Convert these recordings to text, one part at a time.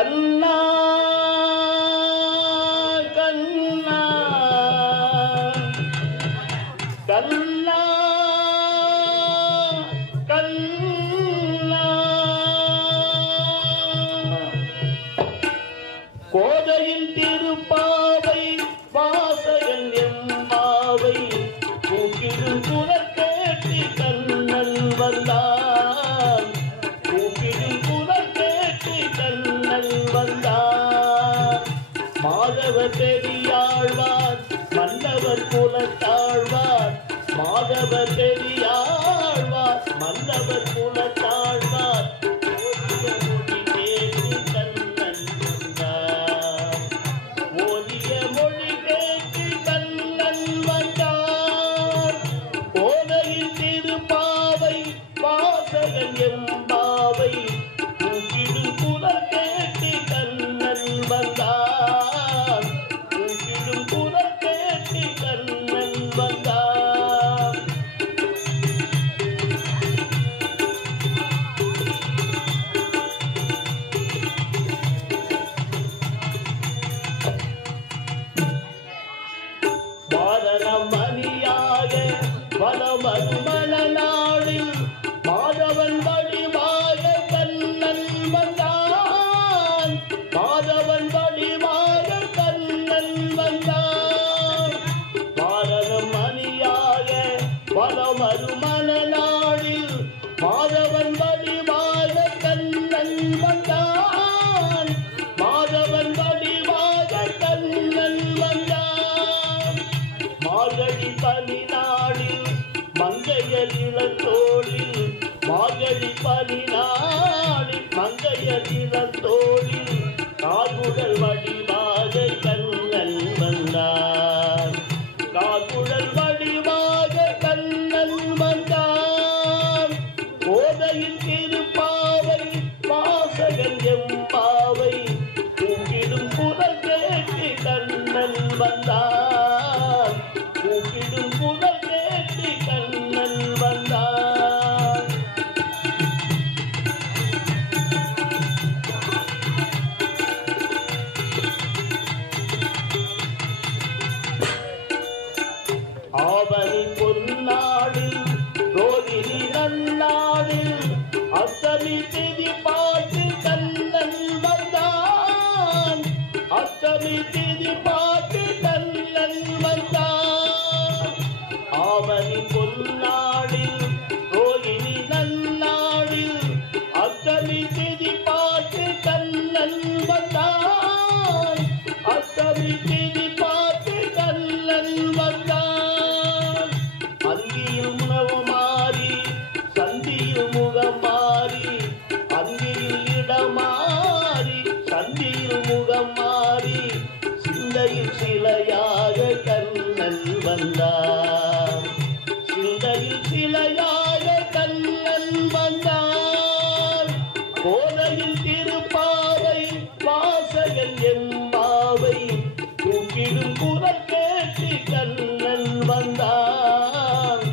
கண்ணா கண்ணா கண்ணா கண்ணா கோதையின் திருப்பாவை வாசகன் எம்பாவை கூப்பிடும் குரல் கேட்டு கண்ணன் வந்தான் கூப்பிடும் குரல் கேட்டு கண்ணன் வந்தான் மாதவர் பெரியாழ்வார் மன்னவர் குலத்தாழ்வார் மாதவர் பெரியாழ்வார் மன்னவர் குலத்தாழ்வார் எம்பாவை கூப்பிடும் குரல் கேட்டு கண்ணன் வந்தான் கூப்பிடும் குரல் கேட்டு கண்ணன் வந்தான் வாரணம் மணியாக வனமருமண நாளில் மாதவன் வடிவாக கண்ணன் வந்தான் மாதவன் வடிவாக கண்ணன் வந்தான் வாரணம் மணியாக வனமருமண நாளில் மாதவன் வடிவாக கண்ணன் வந்தான் மாதவன் வடிவாக கண்ணன் வந்தான் மார்கழி பனி நாளில் மங்கையர் இளத்தோளில் மார்கழி பதினாளில் மங்கையர் இளத்தோளில் காகுடல் வடிவாக கண்ணன் வந்தான் காகுடல் வடிவாக கண்ணன் வந்தான் கோதையின் திருப்பாவை வாசகன் எம்பாவை கூப்பிடும் குரல் கேட்டு கண்ணன் வந்தான் கூப்பிடும் குரல் கேட்டு கண்ணன் வந்தான் ஆவணி பொன்னாளில் ரோகிணி நன்னாளில் அஷ்டமி திதி பாட்டு கண்ணன் வந்தான் அஷ்டமி திதி பாட்டு கண்ணன் வந்தான் ஆவணி பொன்னாளில் ரோகிணி நன்னாளில் அஷ்டமி திதி பாட்டு கண்ணன் வந்தான் அஷ்டமி திதி பாட்டு கண்ணன் வந்தான் அங்கியில் உணவு மாறி சந்தியில் முகம் மாறி அங்கியில் இடம் மாறி சந்தியில் முகம் மாறி சிந்தையில் சிலையாக கண்ணன் வந்தான் சிந்தையில் சிலையாக கண்ணன் வந்தான் கோதையின் திருப்பாவை வாசகன் எம்பாவை கூப்பிடும் குரல் கேட்டு கண்ணன் வந்தான்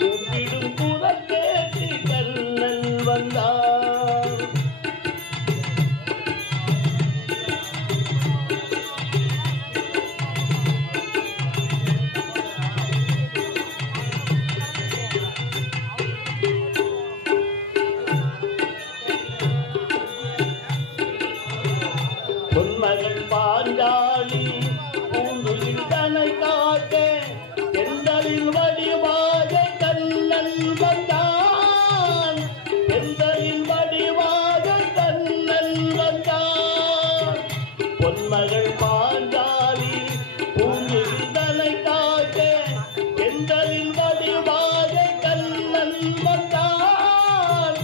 கூப்பிடும் குரல் கேட்டு கண்ணன் வந்தான் பொன்மகள் பாஞ்சாலி பூங்குயில் தனை காக்க எந்தலின் வடிவாக கண்ணன் வந்தான் எந்தலின் வடிவாக கண்ணன் வந்தான் பொன்மகள் பாஞ்சாலி பூங்குயில் தனை காக்க எந்தலின் வடிவாக கண்ணன் வந்தான்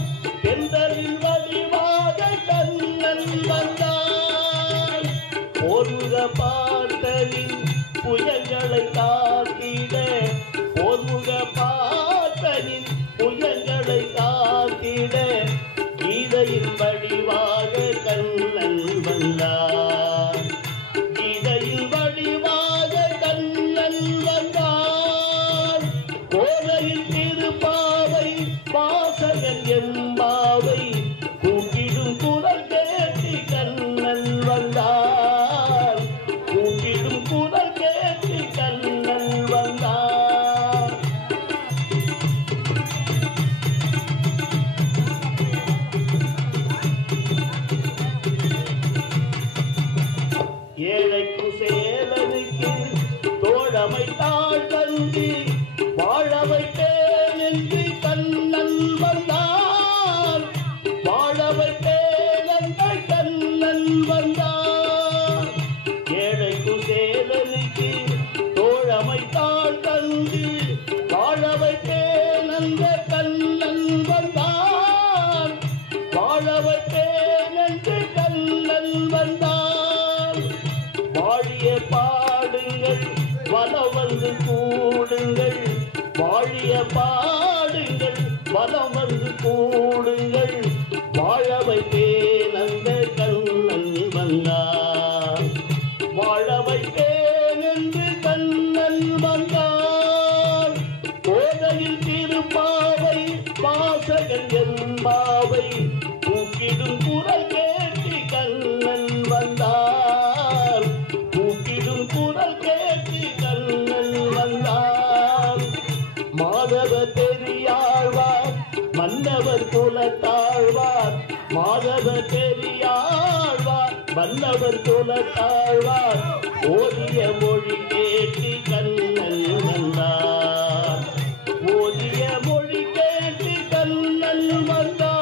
எந்தலின் வடிவாக கண்ணன் வந்தான் போர்முக பார்த்தலின் புயங்களை காத்திட போர்முக பார்த்தலின் புயங்களை காத்திட கீதையின் வடிவாக கண்ணன் வந்தான் கீதையின் வடிவாக கண்ணன் வந்தான் கோதையின் திருப்பாவை வாசகன் எம்பாவை கூப்பிடும் குரல் கேட்டு கண்ணன் கண்ணன் வந்தான். ஏழைக்கு சேலனுக்கு தோழமைத்தாள் தந்து வாழ வைப்பேன் அந்த கண்ணன் வந்தான். வாழ வைப்பேன் என்று கண்ணன் வந்தான். வாழிய பாடுங்கள் வலம் வந்து கூடுங்கள். வாழிய பாடுங்கள் வலம் வந்து கூடுங்கள். வாழ வைப்பேன் அந்த கண்ணன் வந்தான். வாழ வைப்பேன் என்று கண்ணன் வந்தான். கோதையில் திருப்பாவை வாசகன் என்பாவை தூக்கிடும் குரல் கேட்டு கண்ணன் வந்தான். தூக்கிடும் குரல் கேட்டு கண்ணன் வந்தான். மாதவ பெரியாழ்வார் மன்னவர் குலத்தாழ்வார். மாதவ பெரியாழ்வார் மன்னவர் குலத்தாழ்வார் ஓதிய மொழி கேட்டு கண்ணன் வந்தார். ஓதிய மொழி கேட்டு கண்ணன் வந்தார்.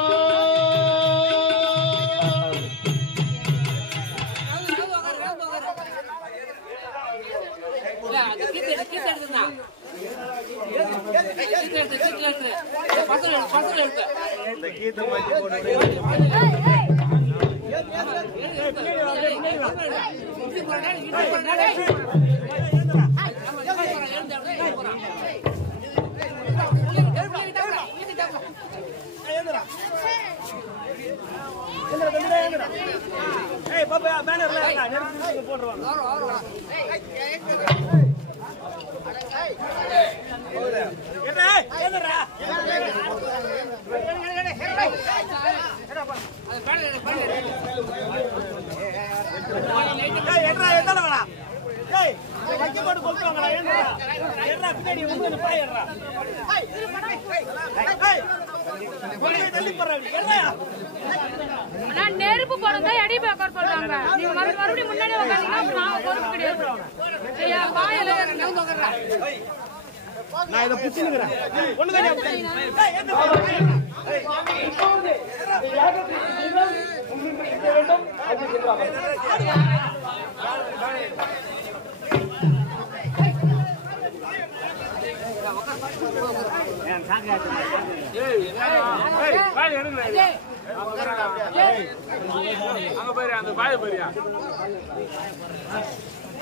நெருப்பு போறதா எடி பேக்கர் சொல்றாங்க. நீங்க மறுபடியும் முன்னாடி உட்காந்தீங்கன்னா நான் பொறுப்பு கிடையாது. நான் இதை பிடிச்சிருக்கிறேன். அங்க போய் அந்த பாய போறியா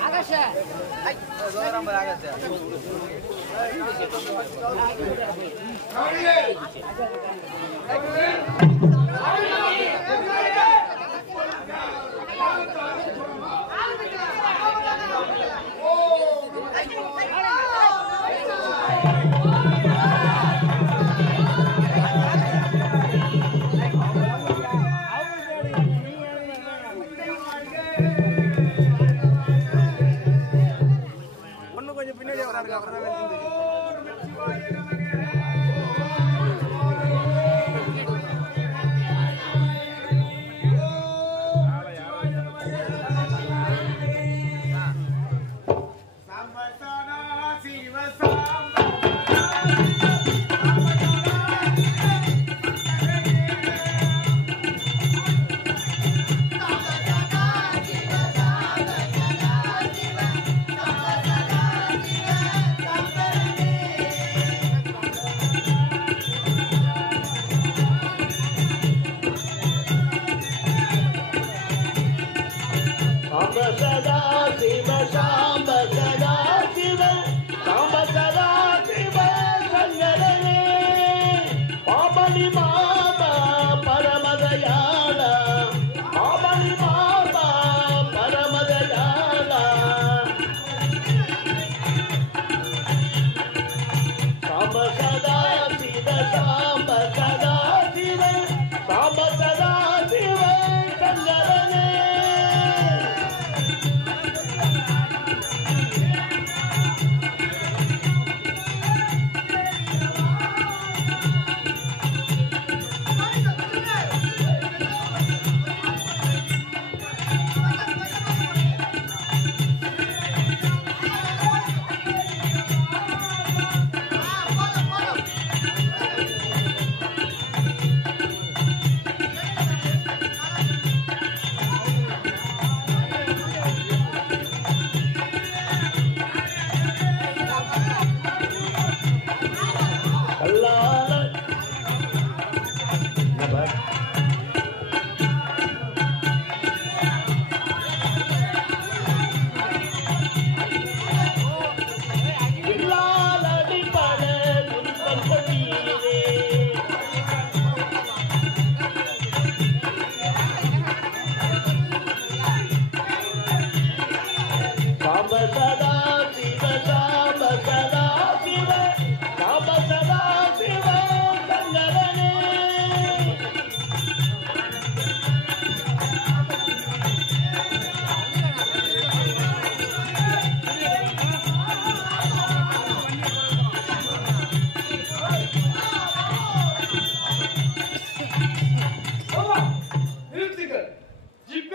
ஆகாஷ்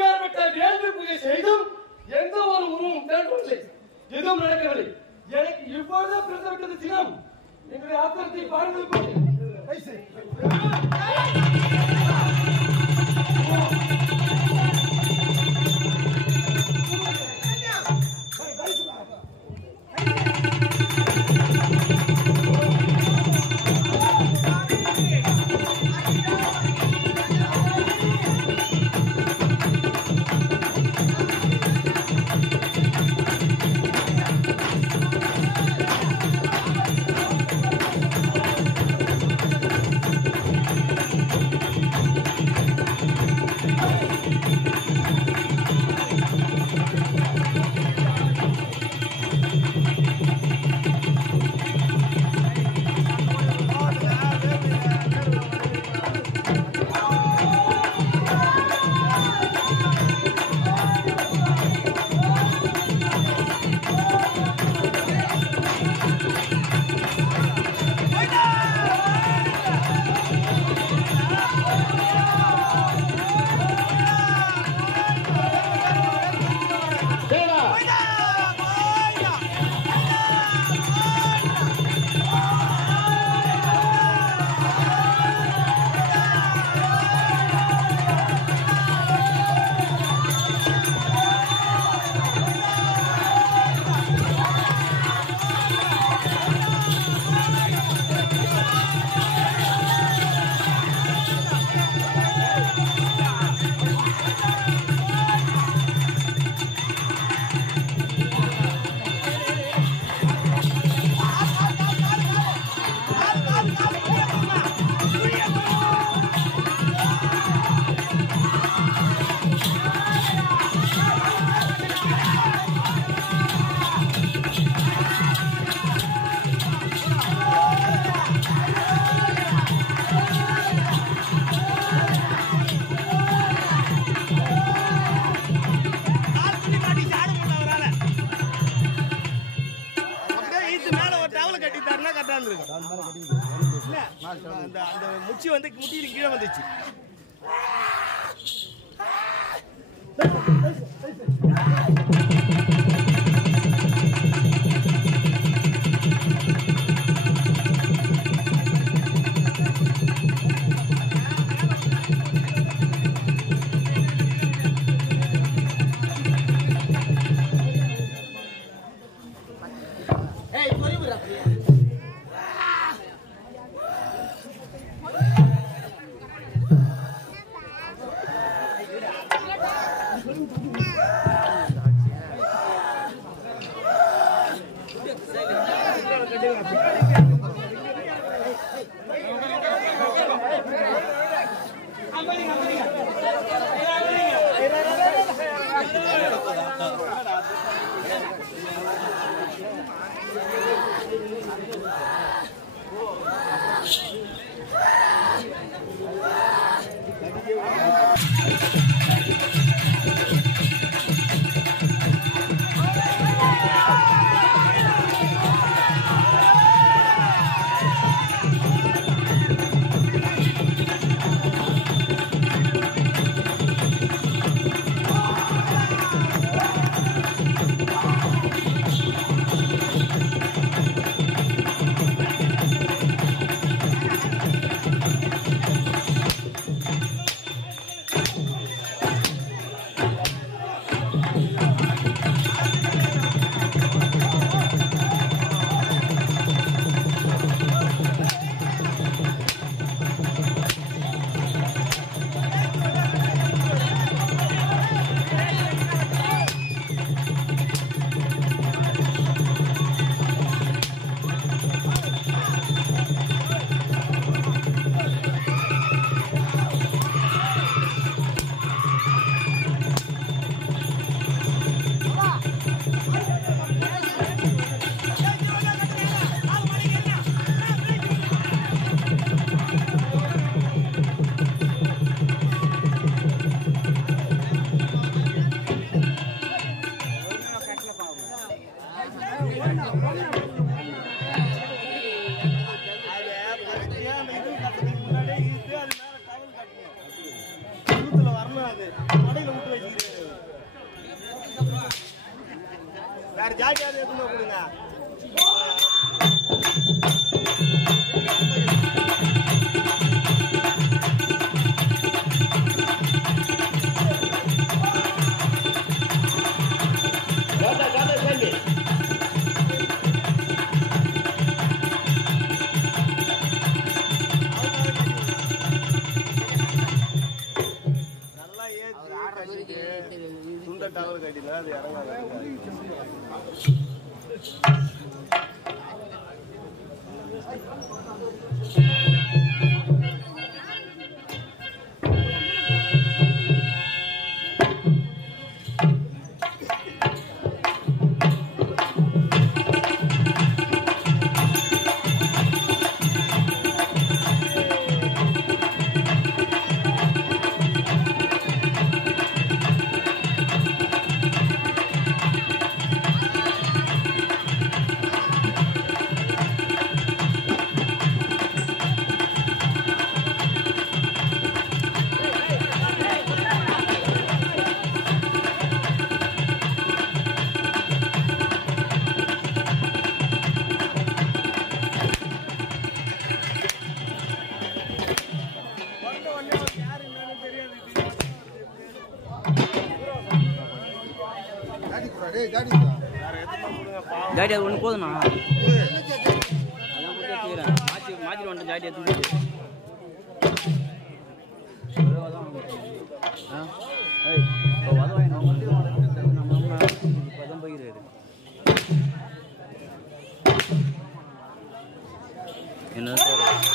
இப்பேற்பட்ட வேள்வி பூஜை செய்தும் எந்த ஒரு உருவம் தோன்றவில்லை, எதுவும் நடக்கவில்லை. எனக்கு இப்பொழுது பிறந்தவிட்டது தினம். எங்களுடைய ஆத்திரத்தை பாருங்கள். முச்சி வந்து முட்டியில கீழே வந்துச்சு. ஜாடி அது ஒன்று போதுண்ணா அதான் கொடுத்து தீரேன் மாற்றி வந்துட்டு ஜாடி எடுத்து இப்போ வதவாய் நம்ம இப்போதான் போய்கிறாரு என்ன சார்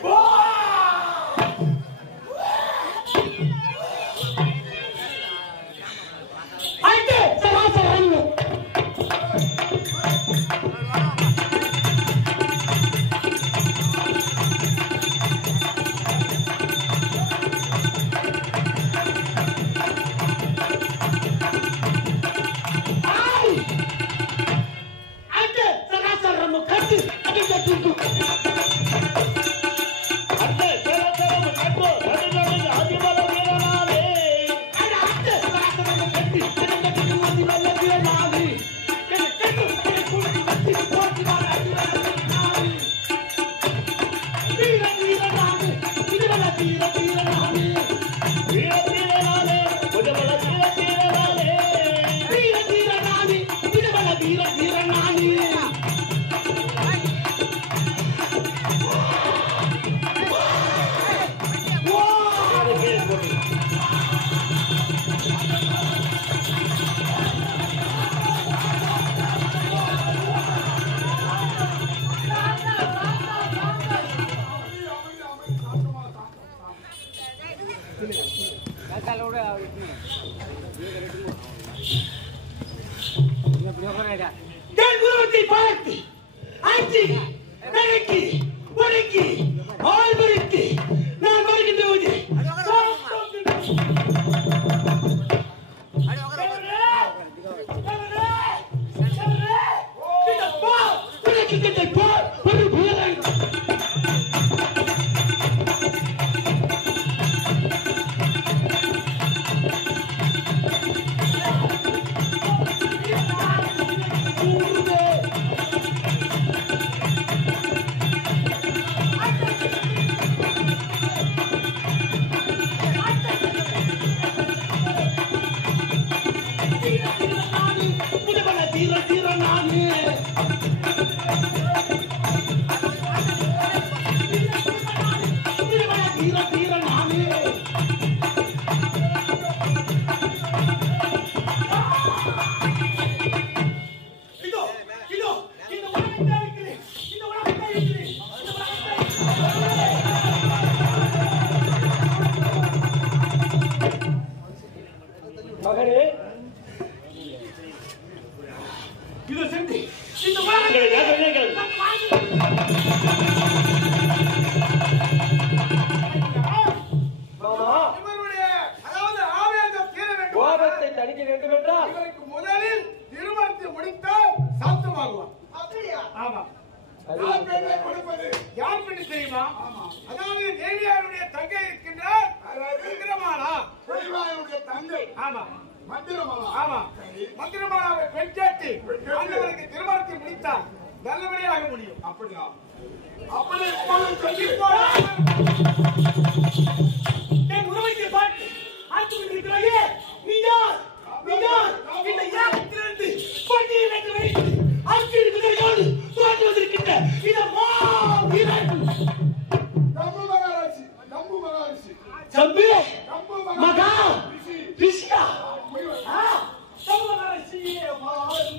Go! இதை சென்று இந்த உலகத்தை கோபத்தை தணிக்க வேண்டும் என்றால் இவருக்கு முதலில் திருமணத்தை முடித்தால் சாத்தமாகுவார். அப்படியா? ஆமா. யார் பெண்ணை கொடுப்பது? யார் பெண்ணு தெரியுமா? அதாவது தேவியாருடைய தங்கை இருக்கின்றார். மந்திரமாலா. தேவியாருடைய தங்கை. ஆமா. மந்திரமாலா. ஆமா. மந்திரமாலாவை பெண் கேட்டு ஆண்டவருக்கு திருமணத்தை முடித்தால் நல்லபடியாக முடியும். அப்படியா? அப்படி என் உறவைக்கு பார்த்து ஆட்சிக்கிறாயே நீ யார்? நீ யார்? இந்த யாகத்திலிருந்து பண்டிகை வைத்து வைத்து ஆட்சியோடு தோன்றி வந்திருக்கின்ற இந்த மாவீரன் நம்பு மகாராசி. நம்பு மகாராசி. சம்பு நம்பு மகா ரிஷியா நம்பு மகாராசியே மாறி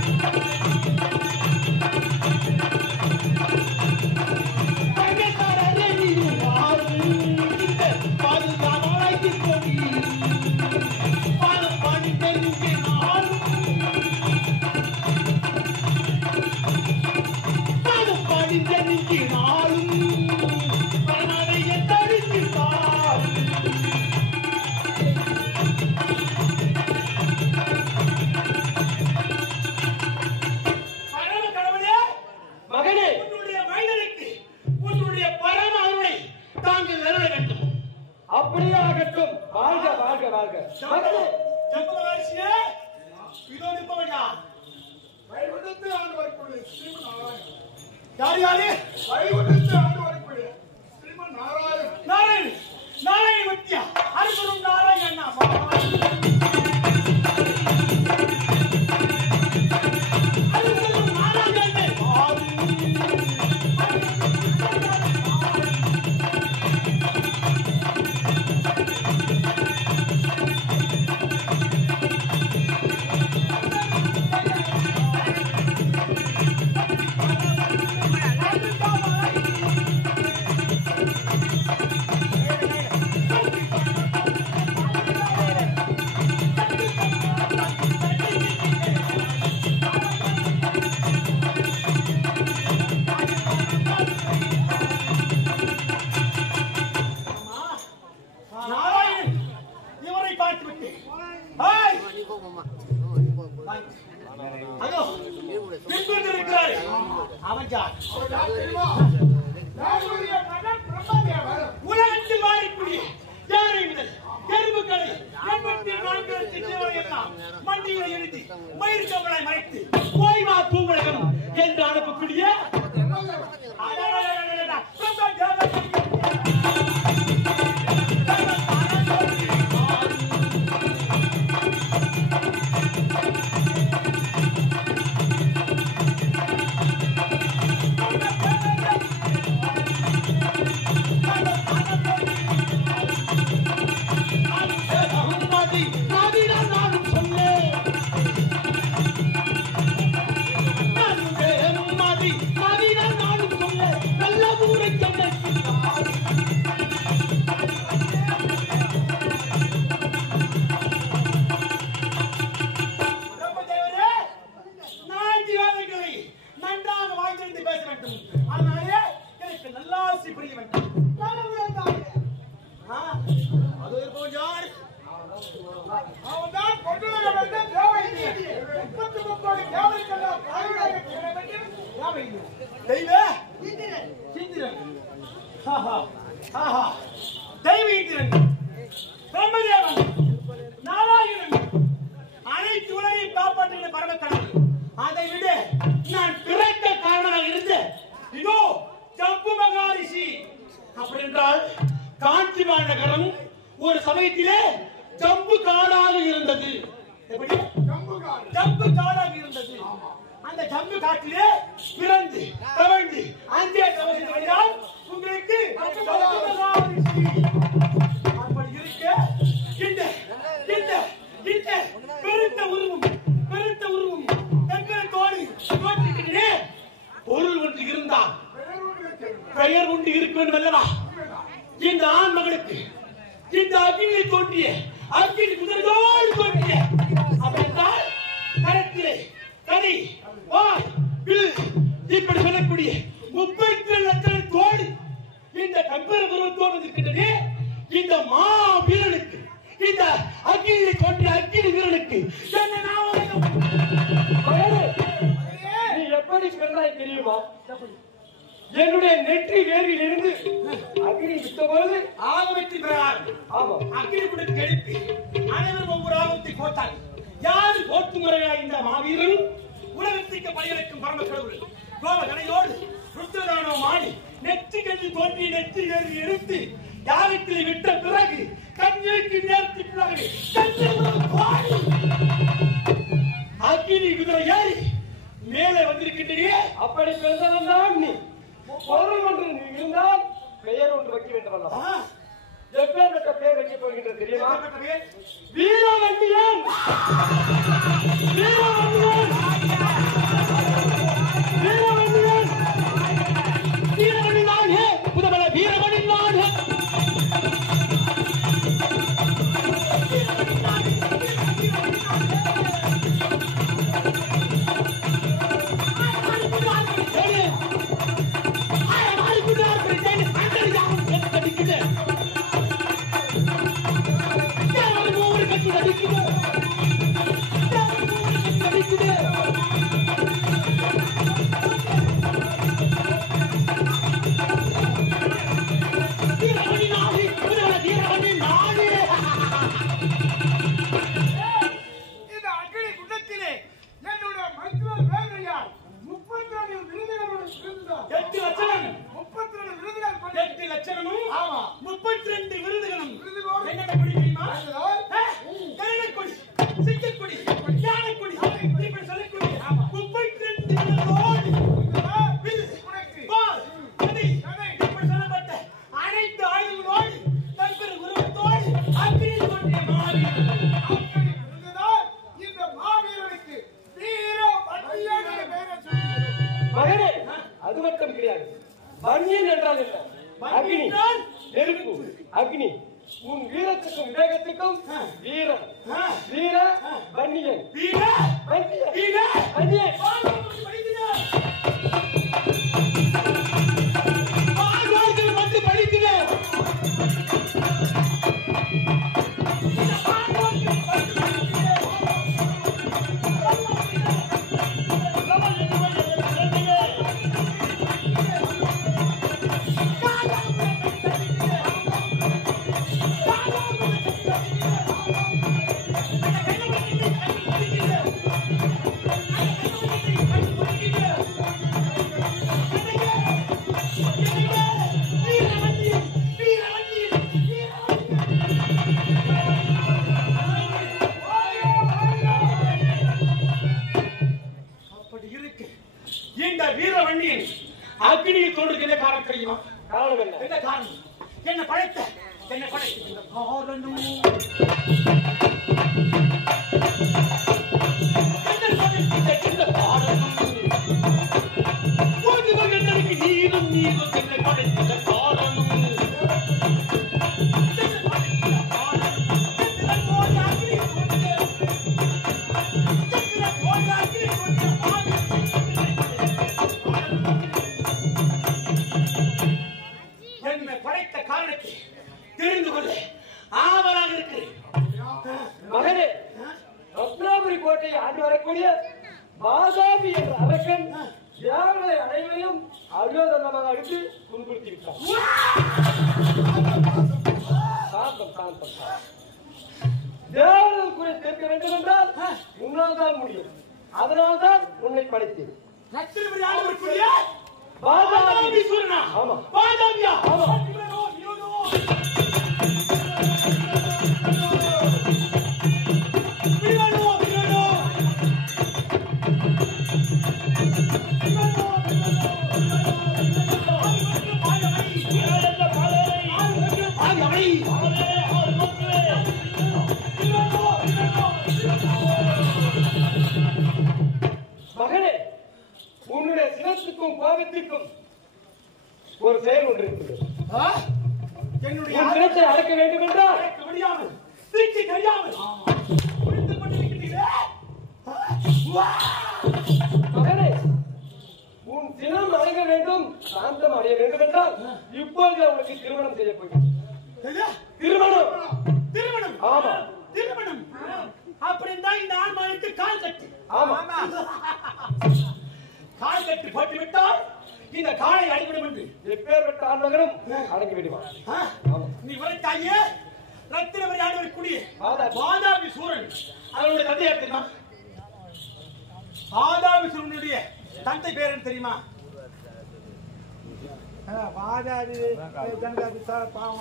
Thank you. வைகுண்டத்தில் ஆண்டு வரக்கூடிய ஸ்ரீமன் நாராயணன். யார் யாரு? வைகுண்டத்தில் ஆண்டு வரக்கூடிய ஸ்ரீமன் நாராயணன். நாராயணன். நாராயண பக்தியா? அருகுரும் நாராயணா. அருகுரும் நாராயணனே. நாராயணன் இவரை பார்த்துவிட்டு அதோ இருக்கிறார். அவன் யார்? உலகத்தில் வாழக்கூடிய யாரை முதல் எறும்புகளை 84 தேவரை எல்லாம் மண்டிகளை எழுதி மயிர் கம்பளை மறைத்து ஓய்வா பூங்குழகம் என்று அனுப்பக்கூடிய நன்றாக வாய்ந்திருந்து பேச வேண்டும். அதனாலே எனக்கு நல்லாசி புரிய வேண்டும். அது இருப்போம் யார்? அவன்தான் கொண்டுள்ள வந்த தேவையில்லை. 33 தேவைக்கெல்லாம் தாழ்வாக செய்ய வேண்டும். தேவையில்லை. தெய்வ சிந்திரன். தெய்வ இந்திரன், பிரம்மதேவன், நாராயணன், அனைத்து உலகையும் காப்பாற்றுகிற பரமக்கடவுள். அதை விட நான் பிறக்க காரணமாக இருந்த இதோ ஜம்பு மகாரிஷி. அப்படி என்றால் காஞ்சி மாநகரம் ஒரு சமயத்திலே ஜம்பு காடாக இருந்தது. எப்படி? ஜம்பு காடாக இருந்தது. அந்த ஜம்பு காட்டிலே பிறந்து தவழ்ந்து அங்கே தவழ்ந்து வந்தால் உங்களுக்கு ஜம்பு மகாரிஷி. அப்படி இருக்க இந்த இந்த இந்த பெருத்த உருவம் தங்களோடு தோன்றுகிறே பொருள் ஒன்று இருந்தால் பெயர் ஒன்று இருக்க வேண்டும் அல்லவா? இந்த ஆண் மகளுக்கு இந்த அக்னியை தோன்றிய அக்னி குதிரையோடு தோன்றிய அப்படின்றால் கரத்திலே கனி வாய் வில் இப்படி சொல்லக்கூடிய 32 லட்சம் தோடு இந்த கம்பீர பருவத்தோடு இருக்கின்றனே. இந்த மா வீரனுக்கு இந்த அக்னியை தோன்றிய அக்னி வீரனுக்கு என்ன நாமம்? நீ எப்படி பெண்ணாய் தெரியுமா? என்னுடைய நெற்றி வேர்வில் இருந்து அக்னி விட்டபோது ஆகமத்தின் பிரகாரம் அக்னி குடத்தை எழுப்பி அனைவரும் ஒவ்வொரு ஆகமத்தை போட்டார். யாரு போட்டு முறையா இந்த மாவீரன்? உலகத்திற்கு பணியளிக்கும் பரம கடவுள் கோபகனையோடு ருத்ரதானம் ஆடி நெற்றி கஞ்சி தோன்றி நெற்றி வேர்வில் எடுத்து யாகத்தில் விட்ட பிறகு கஞ்சிக்கு நேர்த்தி பிறகு அக்னி குதிரை ஏறி மேலே வந்திருக்கின்றே. அப்படி பிறந்தவன் தான் நீ. பொருள் ஒன்று நீ இருந்தால் பெயர் ஒன்று வைக்க வேண்டும் அல்லவா? எப்பேற்பட்ட பெயர் வைக்க போகின்றது தெரியுமா? வீரவண்டியன். வீரவண்டியன். வீரவண்டியன். வீரவண்டி நாடு புதமல வீரவண்டி நாடு. இந்த அக்னி குண்டத்திலே என்னுடைய மருத்துவர் வேலையால் மகனே, அது மட்டும் கிடையாது. வன்னியன் என்றால் என்ன? அக்னி, நெருப்பு, அக்னி. உன் வீரத்துக்கும் விவேகத்துக்கும் வீரன், வீர வன்னியன், வீர வன்னியன், வீர வன்னியன். பால்வாய்கள் வந்து படிக்கிறேன். இந்த வீரவண்ணியன் அக்னியை தோன்றுக்கு என்ன காரணம் தெரியுமா? காரணம் என்ன? என்ன காரணம்? என்ன படைத்த இந்த காரணம் என்ன காரணம்? ஒரு மகனுக்கு நீரும் நீரும் என்ன படைத்த காரணம்? என்னை படைத்த காரணத்தை தெரிந்து கொள்ள ஆவலாக இருக்கிறேன். மகனே, ரத்னாபுரி கோட்டையை ஆண்டு வரக்கூடிய மாதாபி என்ற அரக்கன் தேவர்களை அனைவரையும் அயோதனமாக அடித்து துன்புறுத்தி விட்டார். சாந்தம், சாந்தம். தேவர்கள் கூட சேர்க்க வேண்டும் என்றால் உன்னால் தான் முடியும். அதனால்தான் உன்னை படைத்தேன். ரத்தினபுரி ஆண்டவருக்குரிய மாதாபி. பாதாபி சூரனா? ஆமா. பாதாபியா? ஆமா. மகனே, உன்னுடைய சினத்துக்கும் கோபத்திற்கும் ஒரு செயல் ஒன்று இருக்கிறது. என்னுடைய உன் சினத்தை அடக்க வேண்டும் என்றால் அடக்க முடியாமல் தீர்ச்சி தெரியாமல் புரிந்து கொண்டிருக்கிறீர்களே. மகனே, உன் சினம் அடங்க வேண்டும், சாந்தம் அடைய வேண்டும் என்றால் இப்பொழுது அவனுக்கு திருமணம் செய்ய போகிறேன். எது? திருமணம். திருமணம்? ஆமா. திருமணம் அப்படின்னா இந்த ஆன்மாவுக்கு கால் கட்டு. ஆமா. கால் கட்டு போட்டு விட்டால் இந்த காலை அடிவிடும் என்று எப்பேற்பட்ட ஆண்மகனும் அடங்கி விடுவான். நீ உரைத்தாயே ரத்தினபுரி ஆண்டவருக்குரிய மாதாபி. பாதாபி சூரன் அவனுடைய தந்தையா தெரியுமா? பாதாபி சூரனுடைய தந்தை பேர் என்ன தெரியுமா?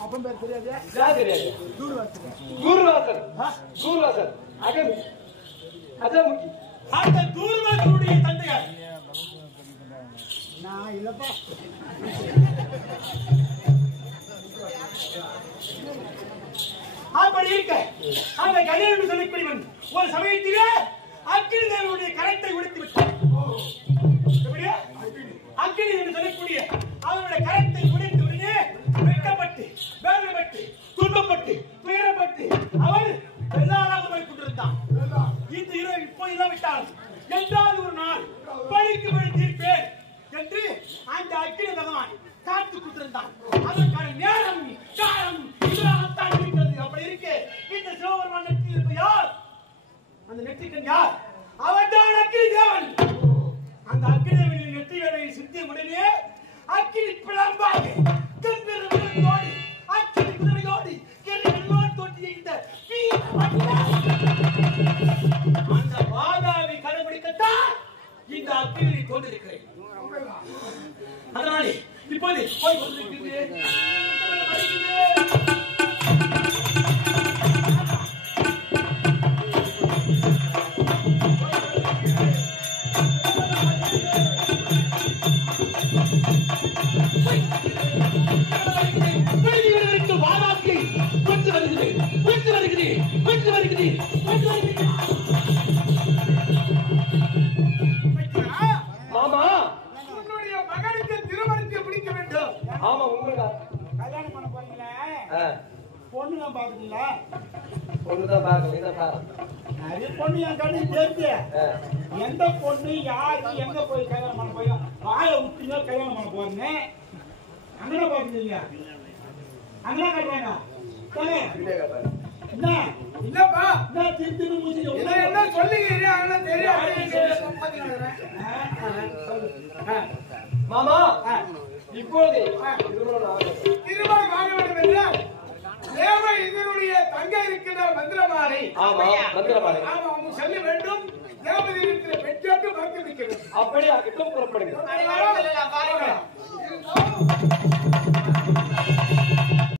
அப்பன் பேர் தெரியாது. யார் தெரியாது? குருவாசன். குருவாசன் அகமி அஜமுகி. அந்த தூர்வாசனுடைய தந்தையார் நான் இல்லப்பா. அப்படி இருக்க அந்த கல்யாணம் சொல்லக்கூடியவன் ஒரு சமயத்திலே அக்னி தேவனுடைய கரத்தை உடைத்து விட்டான். எப்படியா? அக்னி என்று சொல்லக்கூடிய அவனுடைய கரத்தை உடைத்து உடனே வெட்கப்பட்டு வேதனைப்பட்டு துன்பப்பட்டு துயரப்பட்டு அவன் வெள்ளாளாக போய் கொண்டிருந்தான். இந்த இரவு இப்போ இல்லாவிட்டால் என்றாவது ஒரு நாள் பழிக்கு பழி தீர்ப்பேன் என்று அந்த அக்னி பகவான் காத்து கொடுத்திருந்தான். அதற்கான நேரம் காலம் இதெல்லாம் இருக்கிறது. அப்படி இருக்கு இந்த சிவபெருமான் நெற்றியில் இருப்ப யார்? அந்த நெற்றிக்கன் யார்? அவன் தான் அக்னி தேவன். அந்த அக்னி தேவனின் நெற்றி வேலையை சித்திய உடனே அக்னி பிளம்பாக கம்பீரத்தோடு அக்னி குதிரையோடு கிரிகளோடு தோற்றிய இந்த அந்த பாதாவி கடைபிடிக்கத்தான் இந்த அக்னியை கொண்டிருக்கிறேன். அதனாலே இப்போது போய் கொண்டிருக்கிறேன். மாமா, மகனுக்கு திருமணத்தை பிடிக்க வேண்டும். ஆமா உண்மைதான். கல்யாணம் பண்ண போறீங்களே, பொண்ணுலாம் பாத்துட்டீங்களா? பொண்ணுதான் பாருங்க, இதை பாரு. நிறைய பொண்ணு என் கண்ணுக்கு தெரிஞ்சு எந்த பொண்ணு யாரு எங்க போய் கல்யாணம் பண்ண போய் வாய விட்டீங்க கல்யாணம் பண்ண போறேன்னு அங்கே பாத்துட்டீங்க. அங்கே கட்டுறாங்க என்ன இல்லப்பா என்ன திருத்தி முடிச்சு என்ன சொல்லிக்கிறீங்க? அங்கே தெரியாது மாமா இப்போது திருமணம் ஆக வேண்டும் என்றால் தேவை இதனுடைய தங்கை இருக்கின்ற மந்திரமாலை. ஆமா மந்திரமாலை. ஆமா அவங்க சொல்ல வேண்டும். தேவதை இருக்கிற பெற்றோட்டு பார்க்க வேண்டும். அப்படியே அகிட்டும் புறப்படுங்க.